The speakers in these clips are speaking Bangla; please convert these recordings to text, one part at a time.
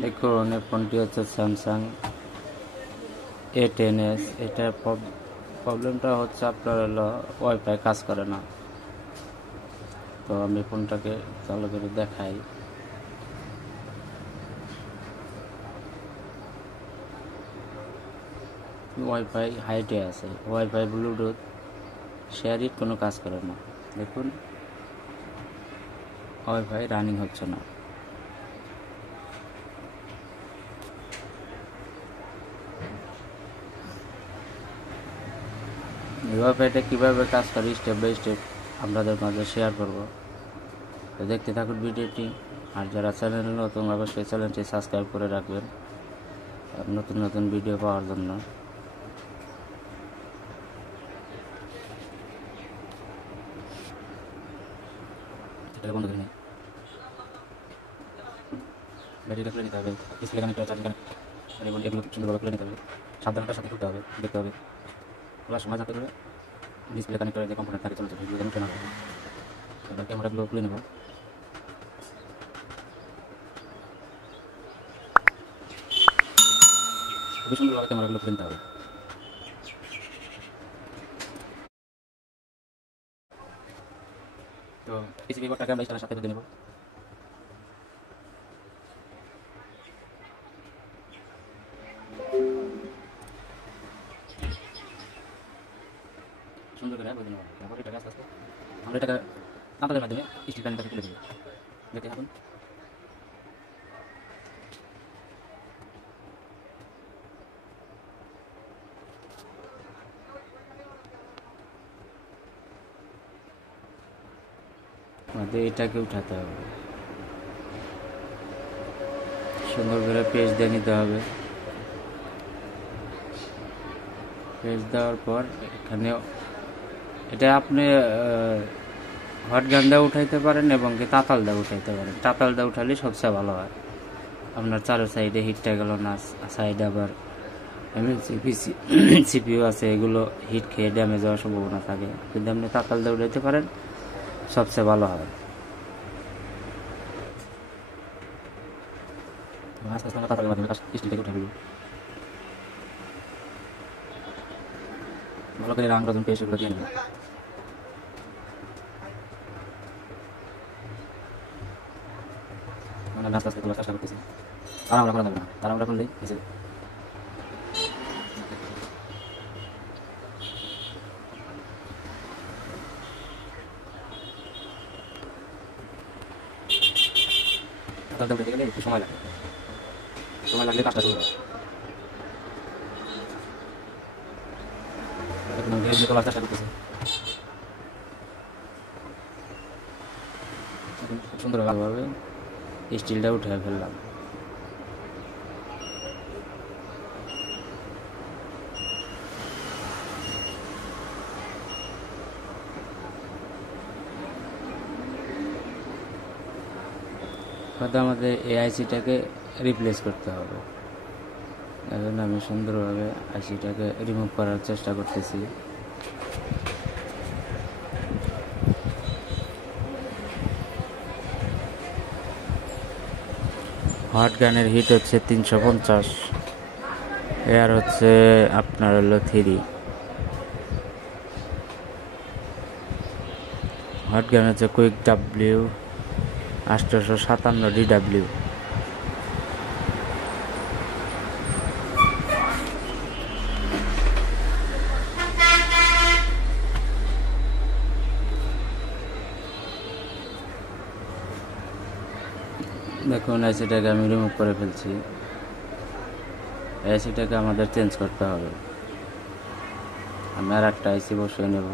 দেখুন এই ফোনটি হচ্ছে স্যামসাং A10s। এটার প্রবলেমটা হচ্ছে আপনার হলো ওয়াইফাই কাজ করে না। তো আমি ফোনটাকে চালু করে দেখাই। ওয়াইফাই হাইটে আছে, ওয়াইফাই ব্লুটুথ শেয়ারিট কোনো কাজ করে না। দেখুন ওয়াইফাই রানিং হচ্ছে না। ওয়াইফাইটা কীভাবে কাজ করে স্টেপ বাই স্টেপ আপনাদের মাঝে শেয়ার করব। তো দেখতে থাকুন ভিডিওটি। আর যারা চ্যানেল নতুন অবশ্যই চ্যানেলটি সাবস্ক্রাইব করে রাখবেন নতুন নতুন ভিডিও পাওয়ার জন্য। বন্ধ করে ব্যাটারিটা খুলে নিতে হবে, ডিসপ্লে কানেক্টর, চার্জিং কানেক্টর, এগুলো সুন্দরভাবে খুলে নিতে হবে। সাবধানতার সাথে খুলতে হবে, দেখতে হবে। খোলার সময় যাতে করে ডিসপ্লে কানেক্টরের যে কম্পোনেন্ট থাকে চলছে সেগুলো যেন উঠে না হবে। এবার ক্যামেরাগুলো খুলে নেব। খুবই সুন্দরভাবে ক্যামেরাগুলো খুলে নিতে হবে। তো পিসিবি বোর্ডটাকে আমরা স্টারের সাথে নেব। সুন্দর করে বলে নেব। তারপর এটাকে আস্তে আস্তে আমরা এটাকে তাঁতের মাধ্যমে স্টিল প্যানেলটাকে তুলে দেবো। দেখতে থাকুন। আমাদের এটাকে উঠাতে হবে, সুন্দর করে পেজ দিয়ে নিতে হবে। পেজ দেওয়ার পর এখানে এটা আপনি হট গান দিয়ে উঠাইতে পারেন এবং কি তাতাল দিয়ে উঠাইতে পারেন। তাতাল দিয়ে উঠালে সবচেয়ে ভালো হয়। আপনার চারো সাইডে হিটটা গেল না, সাইডে আবার সিপিইউ আছে, এগুলো হিট খেয়ে ড্যামেজ হওয়ার সম্ভাবনা থাকে। কিন্তু আপনি তাতাল দিয়ে উঠাইতে পারেন, সবচেয়ে ভালো হয়। আস্তে আস্তে তাতালের মাধ্যমে স্টিলটাকে উঠে দেবো। ভালো করে রাং রজন পেস্ট এগুলো দিয়ে নেব। মানে আস্তে আস্তে তোলার চেষ্টা করতেছি। তাড়াহুড়া করা যাবে না, তাড়াহুড়া করলেই এসে তাড়াতাড়ি উঠে গেলে একটু সময় লাগে, সময় লাগলে কাজটা শুরু হয়। এখন ধীরে ধীরে তোলার চেষ্টা করতেছি। খুব সুন্দরভাবে স্টিলটা উঠে ফেললাম। আমাদের এই আইসিটাকে রিপ্লেস করতে হবে। এখন আমি সুন্দরভাবে আইসিটাকে রিমুভ করার চেষ্টা করতেছি। হট গানের হিট হচ্ছে 350, এয়ার হচ্ছে আপনার হলো 3। হট গান হচ্ছে কুইক ডাব্লিউ 857 DW। দেখুন আইসিটাকে আমি রিমুভ করে ফেলছি। আইসিটাকে আমাদের চেঞ্জ করতে হবে। আমি আর একটা আইসি বসিয়ে নেব।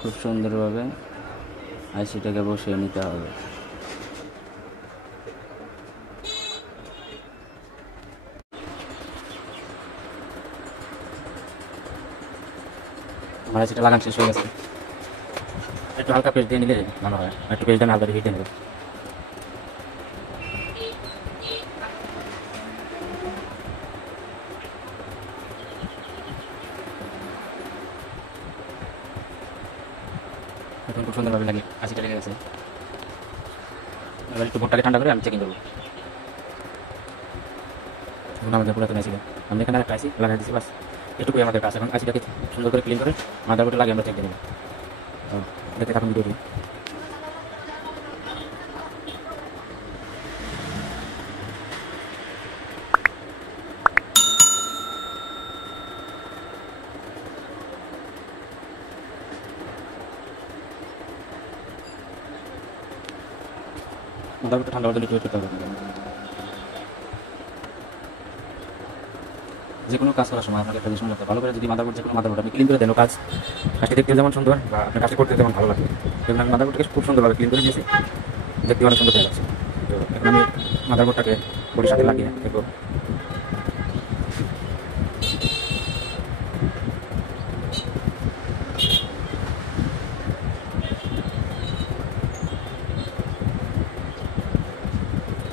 খুব সুন্দরভাবে আইসিটাকে বসিয়ে নিতে হবে। আমার আইসিটা লাগানো শেষ হয়ে গেছে। একটু হালকা পেস্ট দিয়ে নিলে ভালো হয়। একটু পেস্ট দিয়ে হালকা দিয়ে হিটে নেব। এখন খুব সুন্দরভাবে লাগে আইসিটা লেগে গেছে। এবার একটু বোর্ডটাকে ঠান্ডা করে আমি চেকিং করবো। এখন আমাদের পুরাতন আইসি আমি এখানে একটা আইসি লাগাই দিচ্ছি, বাস এটুকুই আমাদের কাজ। এখন আইসিটাকে সুন্দর করে ক্লিন করে মাদারবোর্ডে লাগিয়ে আমরা চেক দিয়ে নেব। দেখতে থাকুন ভিডিওটি। মাদারবোর্ডটা ঠান্ডা হওয়ার জন্য একটু ওয়েট করতে হবে। যে কোনো কাজ করার সময় আপনাকে একটা জিনিস মনে রাখতে হবে, ভালো করে যদি মাদারবোর্ড যে কোনো মাদারবোর্ড আপনি ক্লিন করে দেন, কাজটি দেখতে যেমন সুন্দর বা আপনার কাজটি করতে যেমন ভালো লাগে। এবং আমি মাদারবোর্ডটাকে খুব সুন্দরভাবে ক্লিন করে দিয়েছি, দেখতে অনেক সুন্দর হয়ে যাচ্ছে। তো এখন আমি মাদারবোর্ডটাকে বডির সাথে লাগিয়ে দেখবো।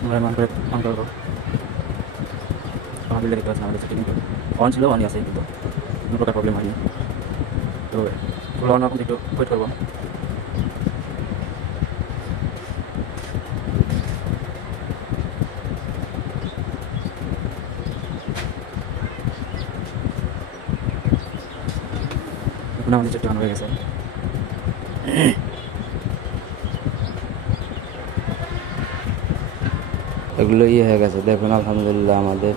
আমরা অন করবো। আমাদের দেখতে পাচ্ছেন আমাদের সেটিং অন ছিল, অনই আছে, কিন্তু কোনো প্রকার প্রবলেম হয়নি। তো ফুল অন এখন একটু ওয়েট করবো। এখন আমাদের সেটটা অন হয়ে গেছে। এগুলো হয়ে গেছে, দেখুন আলহামদুলিল্লাহ আমাদের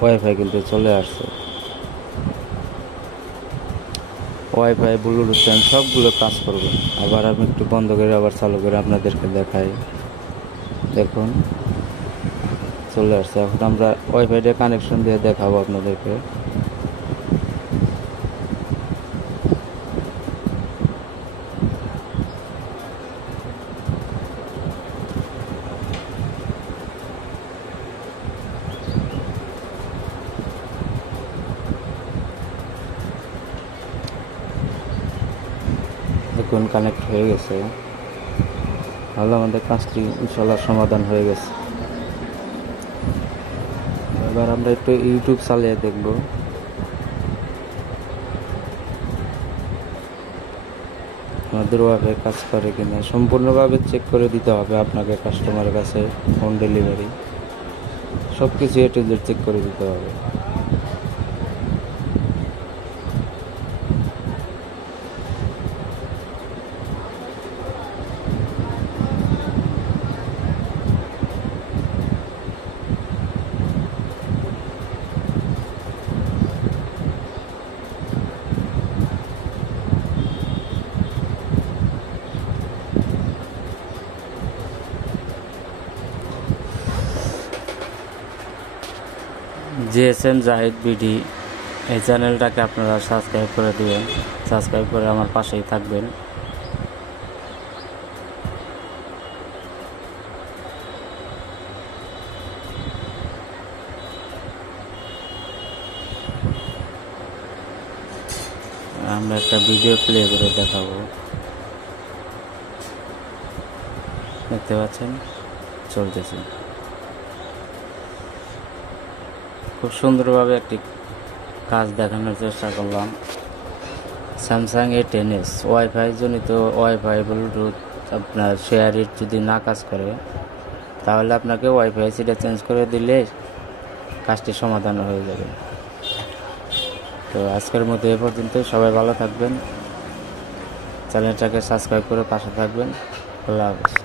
ওয়াইফাই কিন্তু চলে আসছে। ওয়াইফাই, ব্লুটুথ ফ্যান সবগুলো কাজ করবে। আবার আমি একটু বন্ধ করে আবার চালু করে আপনাদেরকে দেখাই। দেখুন চলে আসছে। এখন আমরা ওয়াইফাইটা কানেকশন দিয়ে দেখাবো আপনাদেরকে। দেখুন কানেক্ট হয়ে গেছে। তাহলে আমাদের কাজটি ইনশাল্লাহ সমাধান হয়ে গেছে। এবার আমরা একটু ইউটিউব চালিয়ে দেখব। আমাদের ওয়াইফাই কাজ করে কিনা সম্পূর্ণভাবে চেক করে দিতে হবে আপনাকে কাস্টমারের কাছে। হোম ডেলিভারি সব কিছু এ টু জেড চেক করে দিতে হবে। জিএসএম জাহিদ বিডি এই চ্যানেলটাকে আপনারা সাবস্ক্রাইব করে দিবেন। সাবস্ক্রাইব করে আমার পাশেই থাকবেন। আমরা একটা ভিডিও প্লে করে দেখাবো। দেখতে পাচ্ছেন চলতেছে। খুব সুন্দরভাবে একটি কাজ দেখানোর চেষ্টা করলাম। স্যামসাং A10s ওয়াইফাই জনিত ওয়াইফাই ব্লুটুথ আপনার শেয়ারের যদি না কাজ করে, তাহলে আপনাকে ওয়াইফাই সেটা চেঞ্জ করে দিলে কাজটি সমাধান হয়ে যাবে। তো আজকের মতো এ পর্যন্ত। সবাই ভালো থাকবেন, চ্যানেলটাকে সাবস্ক্রাইব করে পাশে থাকবেন। আল্লাহ হাফেজ।